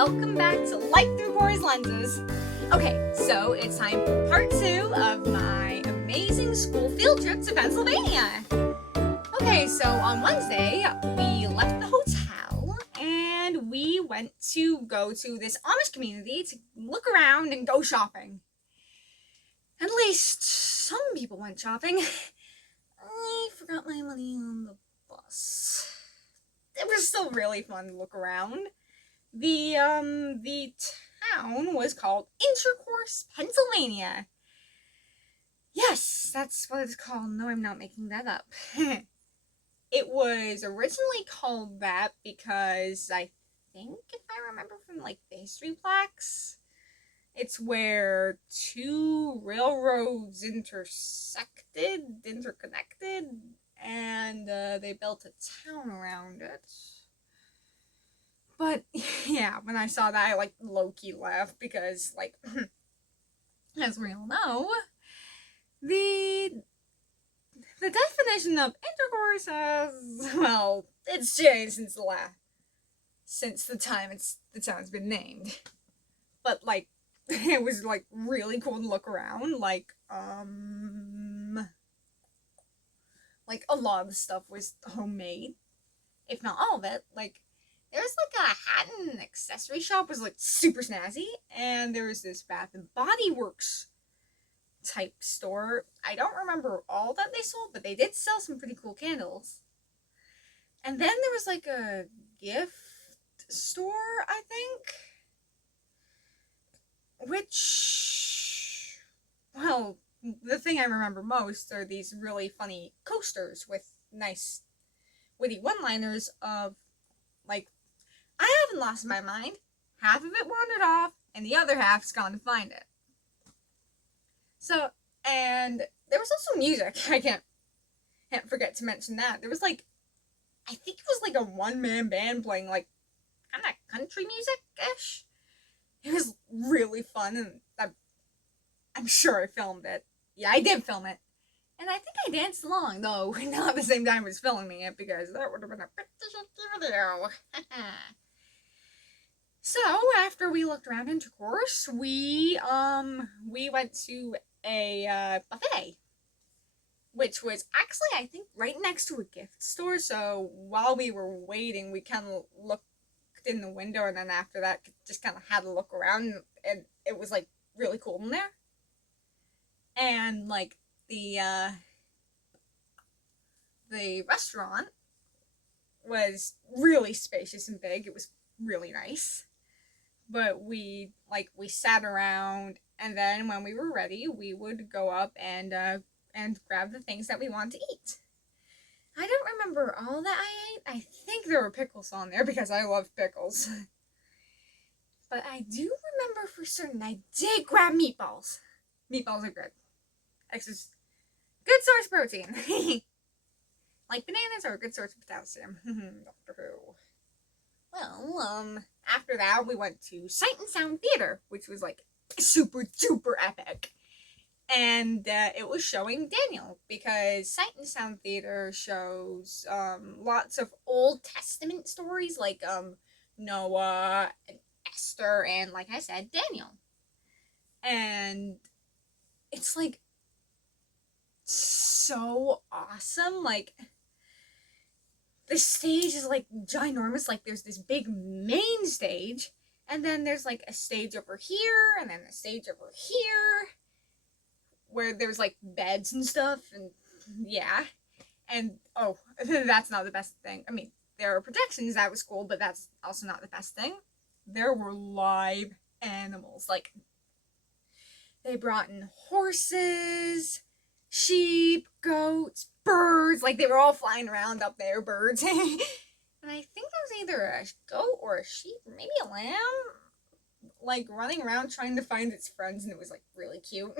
welcome back to Life Through Corey's Lenses. Okay, so it's time for part 2 of my amazing school field trip to Pennsylvania. Okay, so on Wednesday, we left the hotel and we went to go to this Amish community to look around and go shopping. At least some people went shopping. I forgot my money on the bus. It was still really fun to look around. The town was called Intercourse, Pennsylvania. Yes, that's what it's called. No, I'm not making that up. It was originally called that because I think, if I remember from like the history plaques, it's where two railroads interconnected, and they built a town around it. But, yeah, when I saw that, I, like, low-key laughed because, like, as we all know, the definition of intercourse has, well, it's changed since the time the town's been named. But, like, it was, like, really cool to look around, like, a lot of the stuff was homemade, if not all of it, like, there was, like, a hat and accessory shop was, like, super snazzy, and there was this Bath and Body Works type store. I don't remember all that they sold, but they did sell some pretty cool candles. And then there was, like, a gift store, I think, which, well, the thing I remember most are these really funny coasters with nice, witty one-liners of, like, I haven't lost my mind. Half of it wandered off, and the other half's gone to find it. So, and there was also music. I can't forget to mention that. There was, like, I think it was, like, a one-man band playing, like, kind of country music-ish. It was really fun, and I'm sure I filmed it. Yeah, I did film it. And I think I danced along, though, not at the same time as filming it, because that would have been a pretty shitty video. So, after we looked around Intercourse, we went to a buffet, which was actually, I think, right next to a gift store, so while we were waiting, we kind of looked in the window, and then after that, just kind of had a look around, and it was, like, really cool in there. And, like, the restaurant was really spacious and big. It was really nice. But we sat around, and then when we were ready, we would go up and grab the things that we wanted to eat. I don't remember all that I ate. I think there were pickles on there because I love pickles. But I do remember for certain I did grab meatballs. Meatballs are good. It's just good source of protein. Like bananas are a good source of potassium. Doctor Who. Well, after that, we went to Sight and Sound Theater, which was, like, super duper epic. And, it was showing Daniel, because Sight and Sound Theater shows, lots of Old Testament stories, like, Noah and Esther, and, like I said, Daniel. And it's, like, so awesome, like, the stage is, like, ginormous. Like, there's this big main stage, and then there's, like, a stage over here, and then a stage over here, where there's, like, beds and stuff, and, yeah. And, oh, that's not the best thing. I mean, there are projections, that was cool, but that's also not the best thing. There were live animals. Like, they brought in horses, sheep, goats, birds, like, they were all flying around up there, birds. And I think there was either a goat or a sheep, or maybe a lamb, like, running around trying to find its friends, and it was, like, really cute.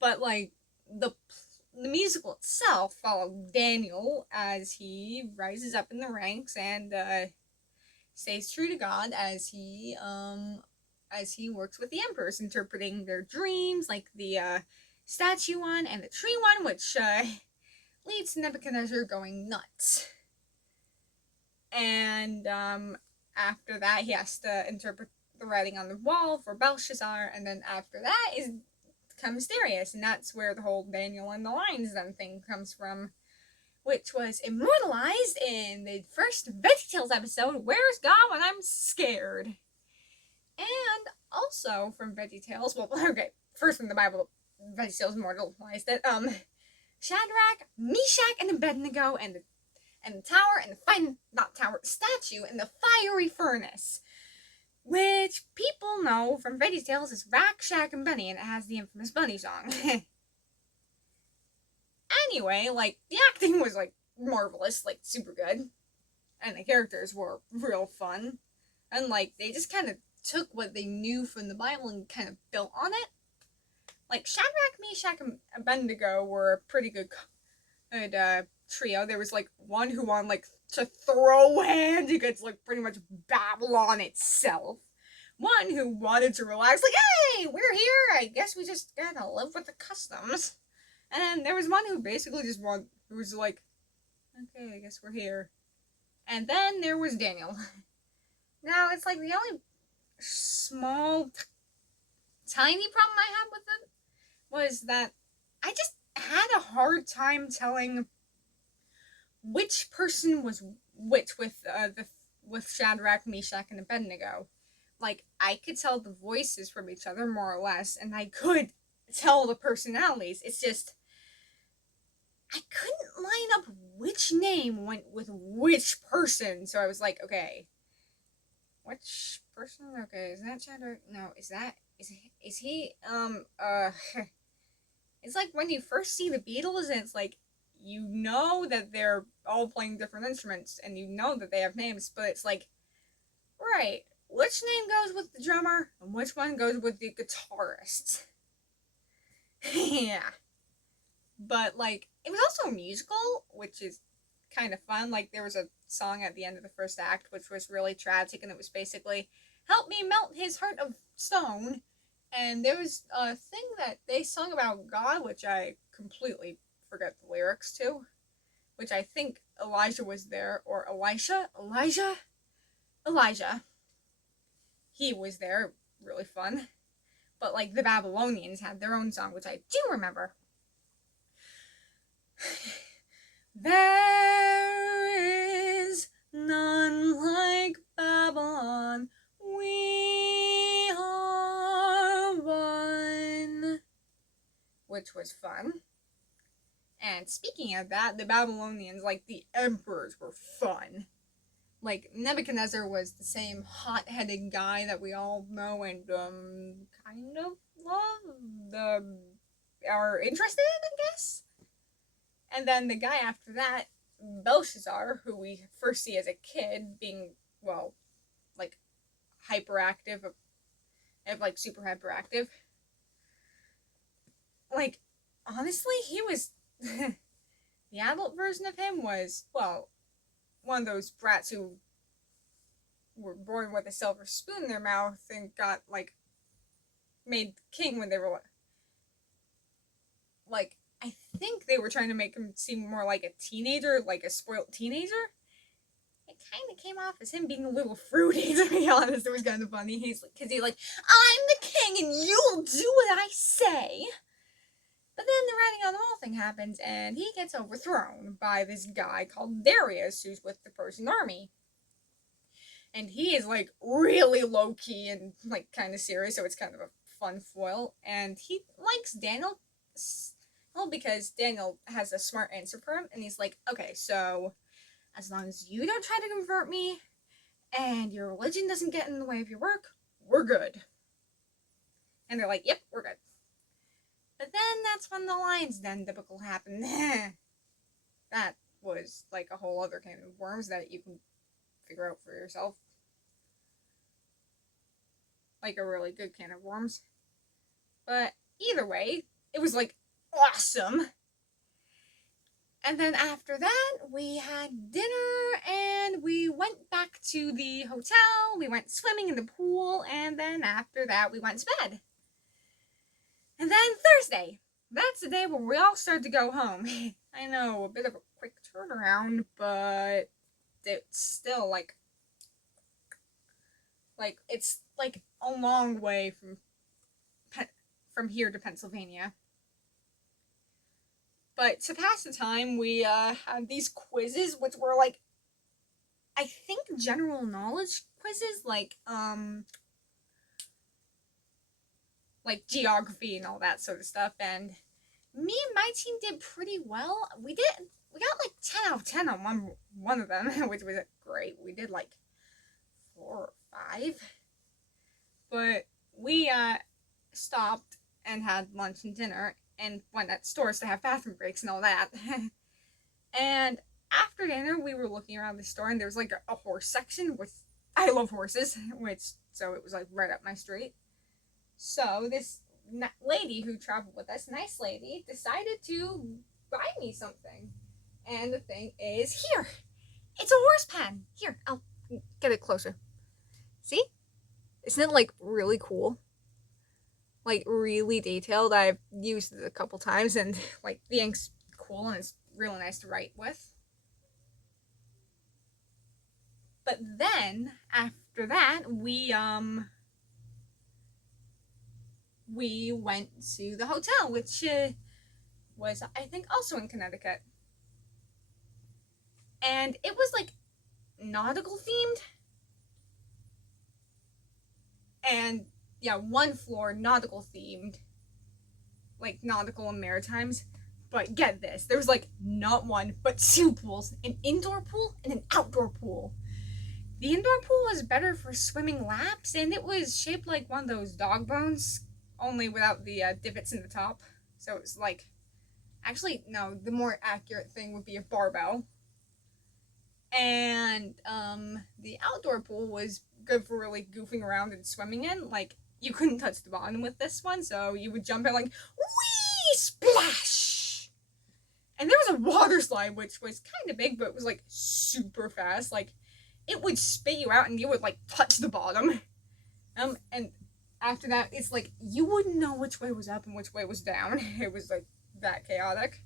But, like, the musical itself followed Daniel as he rises up in the ranks and, stays true to God as he works with the emperors, interpreting their dreams, like the, statue one and the tree one, which leads to Nebuchadnezzar going nuts. And after that, he has to interpret the writing on the wall for Belshazzar, and then after that comes Darius, and that's where the whole Daniel and the Lions Den thing comes from, which was immortalized in the first VeggieTales episode, Where's God When I'm Scared? And also from VeggieTales, well, okay, first from the Bible, VeggieTales immortalized it, Shadrach, Meshach, and Abednego, and the tower, and the statue, and the fiery furnace, which people know from VeggieTales as Rack, Shack, and Benny, and it has the infamous Bunny song. Anyway, like, the acting was, like, marvelous, like, super good, and the characters were real fun, and, like, they just kind of took what they knew from the Bible and kind of built on it. Like, Shadrach, Meshach, and Abednego were a pretty good trio. There was, like, one who wanted, like, to throw hands against, like, pretty much Babylon itself. One who wanted to relax, like, hey, we're here, I guess we just gotta live with the customs. And then there was one who basically just who was like, okay, I guess we're here. And then there was Daniel. Now, it's like the only small, tiny problem I had with it was that I just had a hard time telling which person was which with Shadrach, Meshach, and Abednego. Like, I could tell the voices from each other more or less, and I could tell the personalities. It's just I couldn't line up which name went with which person. So I was like, okay, which person? Okay, is that Shadrach? No, is he? It's like when you first see the Beatles, and it's like, you know that they're all playing different instruments, and you know that they have names, but it's like, right, which name goes with the drummer, and which one goes with the guitarist? Yeah. But, like, it was also a musical, which is kind of fun. Like, there was a song at the end of the first act, which was really tragic, and it was basically, help me melt his heart of stone. And there was a thing that they sung about God, which I completely forget the lyrics to, which I think Elijah was there, or Elijah? He was there, really fun. But, like, the Babylonians had their own song, which I do remember. There is none like Babylon, we are one, which was fun. And speaking of that, the Babylonians, like the emperors, were fun. Like, Nebuchadnezzar was the same hot-headed guy that we all know and kind of love, are interested in, I guess. And then the guy after that, Belshazzar, who we first see as a kid being, well, like, hyperactive, like, super hyperactive. Like, honestly, he was, the adult version of him was, well, one of those brats who were born with a silver spoon in their mouth and got, like, made king when they were, like, I think they were trying to make him seem more like a teenager, like a spoiled teenager. It kind of came off as him being a little fruity, to be honest. It was kind of funny. He's like, I'm the king and you'll do what I say. But then the writing on the wall thing happens, and he gets overthrown by this guy called Darius, who's with the Persian army. And he is, like, really low-key and, like, kind of serious, so it's kind of a fun foil. And he likes Daniel, well, because Daniel has a smart answer for him, and he's like, okay, so, as long as you don't try to convert me, and your religion doesn't get in the way of your work, we're good. And they're like, yep, we're good. But then that's when the Lions Den debacle happened. That was, like, a whole other can of worms that you can figure out for yourself. Like a really good can of worms. But either way, it was, like, awesome. And then after that, we had dinner, and we went back to the hotel, we went swimming in the pool, and then after that, we went to bed. And then Thursday, that's the day where we all started to go home. I know, a bit of a quick turnaround, but it's still, like, Like, it's like a long way from here to Pennsylvania. But to pass the time, we had these quizzes, which were like, I think, general knowledge quizzes, like geography and all that sort of stuff. And me and my team did pretty well. We got like 10 out of 10 on one of them, which was great. We did like 4 or 5. But we stopped and had lunch and dinner and went at stores to have bathroom breaks and all that. And after dinner, we were looking around the store, and there was like a horse section, which I love horses, so it was like right up my street. So this lady who traveled with us, nice lady, decided to buy me something. And the thing is, here, it's a horse pen. Here, I'll get it closer. See? Isn't it like really cool? Like really detailed. I've used it a couple times, and like the ink's cool and it's really nice to write with. But then after that, we went to the hotel, which was, I think, also in Connecticut. And it was like nautical themed. And yeah, one floor nautical themed, like nautical and maritimes. But get this, there was like not one, but 2 pools, an indoor pool and an outdoor pool. The indoor pool was better for swimming laps, and it was shaped like one of those dog bones, only without the divots in the top. So it was like, actually, no, the more accurate thing would be a barbell. And the outdoor pool was good for really goofing around and swimming in. Like, you couldn't touch the bottom with this one, so you would jump in like, whee, splash! And there was a water slide, which was kind of big, but it was like super fast. Like, it would spit you out and you would like touch the bottom. And after that, it's like you wouldn't know which way was up and which way was down. It was like that chaotic.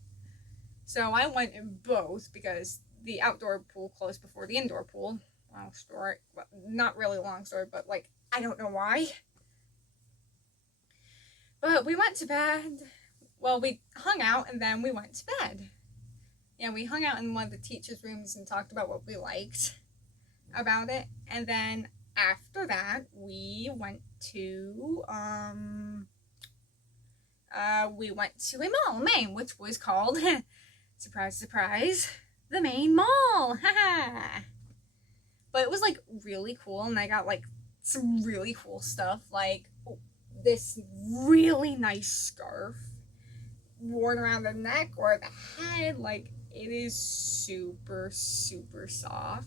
So I went in both because the outdoor pool closed before the indoor pool. Long story. Well, not really long story, but like, I don't know why. But we went to bed. Well, we hung out and then we went to bed. Yeah, we hung out in one of the teachers' rooms and talked about what we liked about it. And then after that, we went to a mall in Maine, which was called surprise, surprise, the Maine Mall. Haha. But it was like really cool, and I got like some really cool stuff, like this really nice scarf worn around the neck or the head. Like, it is super, super soft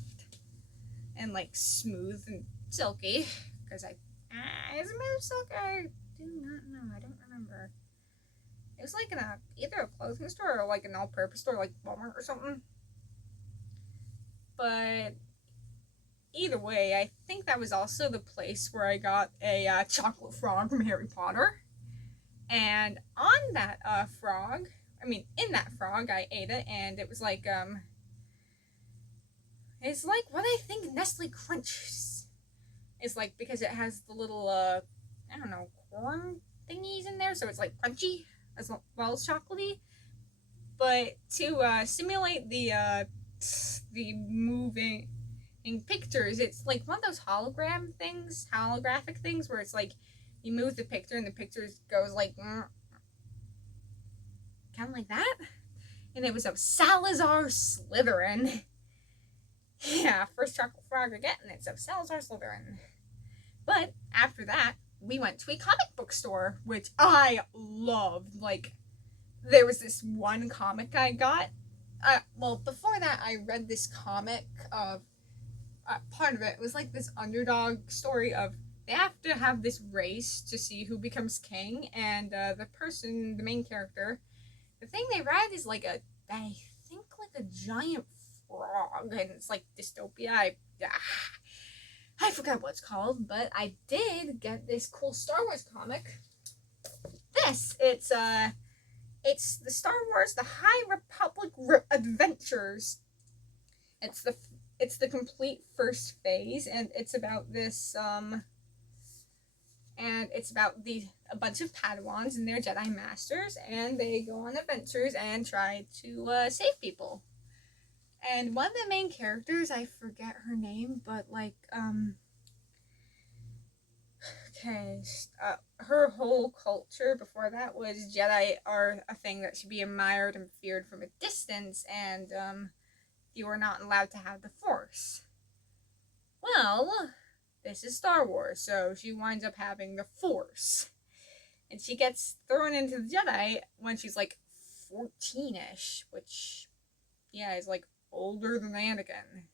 and like smooth and silky. Because is it made of silk? I do not know. I don't remember. It was like in either a clothing store or like an all-purpose store, like Walmart or something. But either way, I think that was also the place where I got a chocolate frog from Harry Potter. And on that in that frog, I ate it, and it was like, it's like what I think Nestle Crunch is like, because it has the little, I don't know, corn thingies in there, so it's like crunchy as well as chocolatey. But to simulate the moving pictures, it's like one of those holographic things where it's like you move the picture and the picture goes like kind of like that. And it was of Salazar Slytherin. Yeah, first chocolate frog I get, and it's of Salazar Slytherin. But after that, we went to a comic book store, which I loved. Like, there was this one comic I got. Well, before that, I read this comic of part of it was like this underdog story of they have to have this race to see who becomes king, and the main character, the thing they ride is like I think like a giant frog, and it's like dystopia. I forgot what it's called, but I did get this cool Star Wars comic. It's the Star Wars The High Republic Adventures. it's the complete first phase, and it's about this, and it's about a bunch of Padawans and their Jedi Masters, and they go on adventures and try to save people. And one of the main characters, I forget her name, but like, okay, her whole culture before that was Jedi are a thing that should be admired and feared from a distance, and you are not allowed to have the Force. Well, this is Star Wars, so she winds up having the Force. And she gets thrown into the Jedi when she's like 14-ish, which, yeah, is like older than Anakin.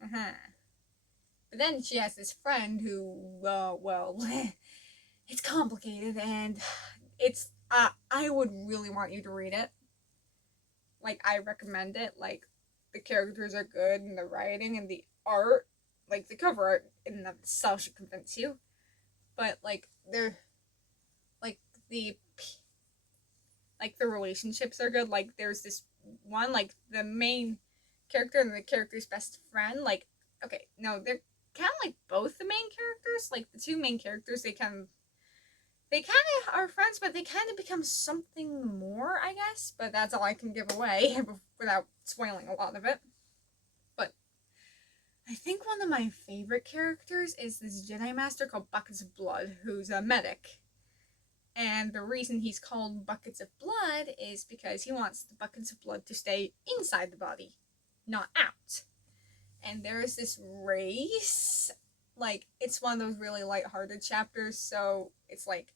But then she has this friend who, well, it's complicated, and it's, I would really want you to read it. Like, I recommend it. Like, the characters are good, and the writing and the art, like, the cover art in and of itself should convince you. But, like, they're, like, the relationships are good. Like, there's this one, like, the main character and the character's best friend, like, okay, no, they're kind of like both the main characters. Like, the two main characters, they kind of are friends, but they kind of become something more, I guess. But that's all I can give away without spoiling a lot of it. But I think one of my favorite characters is this Jedi Master called Buckets of Blood, who's a medic. And the reason he's called Buckets of Blood is because he wants the buckets of blood to stay inside the body, not out. And there's this race, like, it's one of those really lighthearted chapters, so it's, like,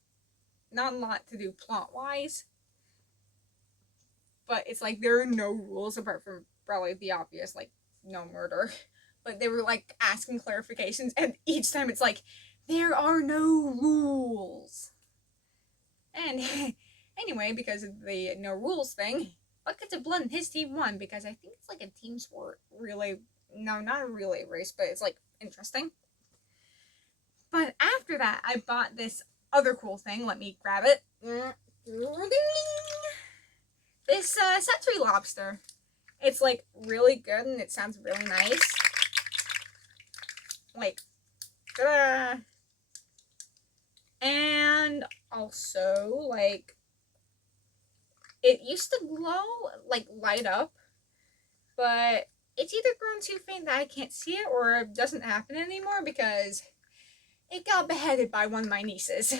not a lot to do plot-wise, but it's, like, there are no rules apart from probably the obvious, like, no murder, but they were, like, asking clarifications, and each time it's, like, there are no rules. And anyway, because of the no rules thing, Buckets of Blood and his team won, because I think it's, like, a team sport, really. No, not a relay race, but it's, like, interesting. But after that, I bought this other cool thing. Let me grab it. This Sentry Lobster. It's, like, really good, and it sounds really nice. Like, ta-da! And also, like, it used to glow, like, light up, but it's either grown too faint that I can't see it, or it doesn't happen anymore because it got beheaded by one of my nieces.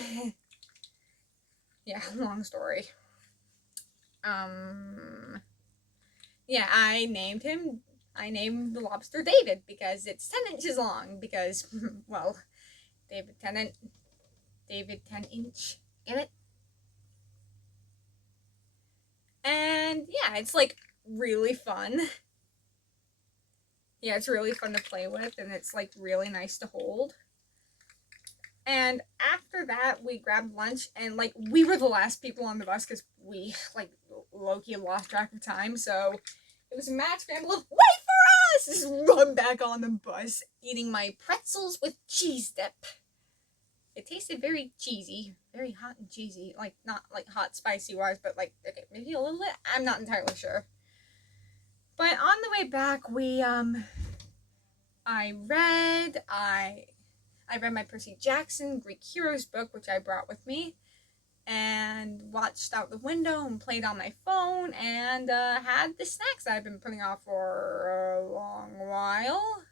Yeah, long story. Yeah, I named the lobster David because it's 10 inches long, because, well, David 10 inch, get it? And yeah, it's, like, really fun. Yeah, it's really fun to play with, and it's, like, really nice to hold. And after that, we grabbed lunch, and, like, we were the last people on the bus because we, like, low-key lost track of time, so it was a mad scramble of, wait for us! Just run back on the bus, eating my pretzels with cheese dip. It tasted very cheesy, very hot and cheesy, like, not, like, hot spicy-wise, but, like, okay, maybe a little bit? I'm not entirely sure. But on the way back, I read my Percy Jackson Greek Heroes book, which I brought with me, and watched out the window and played on my phone, and had the snacks that I've been putting off for a long while.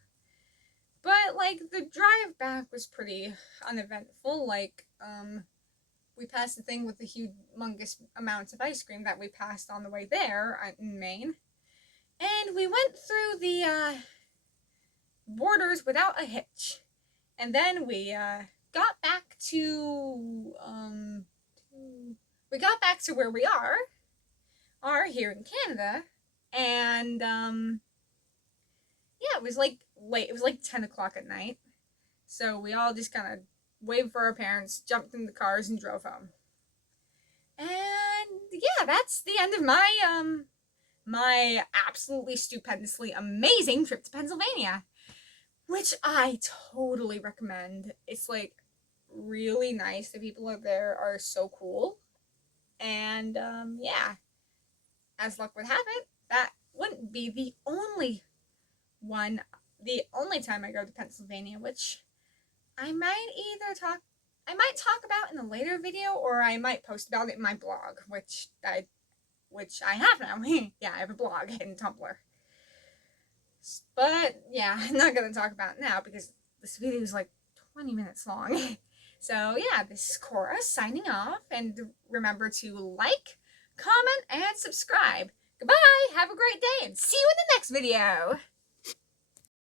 But, like, the drive back was pretty uneventful. Like, we passed the thing with the humongous amounts of ice cream that we passed on the way there in Maine. And we went through the borders without a hitch. And then we got back to where we are here in Canada, and yeah, it was like late. It was like 10 o'clock at night, so we all just kind of waited for our parents, jumped in the cars, and drove home. And yeah, that's the end of my my absolutely stupendously amazing trip to Pennsylvania, which I totally recommend. It's, like, really nice. The people out there are so cool. And, yeah, as luck would have it, that wouldn't be the only the only time I go to Pennsylvania, which I might talk about in a later video, or I might post about it in my blog, which I have now. Yeah, I have a blog in Tumblr. But yeah, I'm not gonna talk about it now because this video is like 20 minutes long. So yeah, this is Cora signing off, and remember to like, comment, and subscribe. Goodbye, have a great day, and see you in the next video!